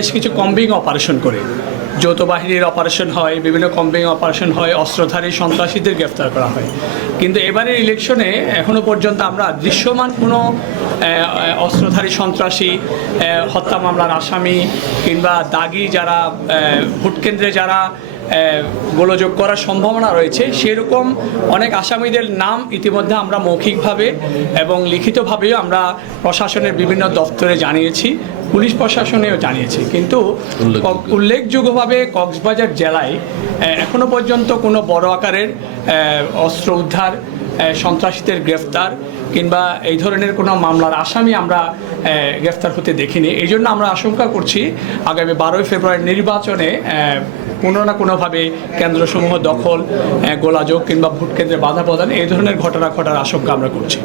বেশ কিছু combing operation করে যৌথ বাহিনীর অপারেশন হয়, বিভিন্ন কম্বিং অপারেশন হয়, অস্ত্রধারী সন্ত্রাসীদের গ্রেফতার করা হয়। কিন্তু এবারের ইলেকশনে এখনও পর্যন্ত আমরা দৃশ্যমান কোনো অস্ত্রধারী সন্ত্রাসী, হত্যা মামলার আসামি কিংবা দাগি যারা ভোটকেন্দ্রে যারা গোলযোগ করার সম্ভাবনা রয়েছে সেরকম অনেক আসামিদের নাম ইতিমধ্যে আমরা মৌখিকভাবে এবং লিখিতভাবেও আমরা প্রশাসনের বিভিন্ন দপ্তরে জানিয়েছি, পুলিশ প্রশাসনেও জানিয়েছি। কিন্তু উল্লেখযোগ্যভাবে কক্সবাজার জেলায় এখনও পর্যন্ত কোনো বড় আকারের অস্ত্র উদ্ধার, সন্ত্রাসীদের গ্রেফতার কিংবা এই ধরনের কোনো মামলার আসামি আমরা গ্রেফতার হতে দেখিনি। এই জন্য আমরা আশঙ্কা করছি আগামী 12ই ফেব্রুয়ারি নির্বাচনে কোনো না কোনোভাবে কেন্দ্রসমূহ দখল, গোলাযোগ কিংবা ভোট কেন্দ্রে বাধা প্রদান এই ধরনের ঘটনা ঘটার আশঙ্কা আমরা করছি।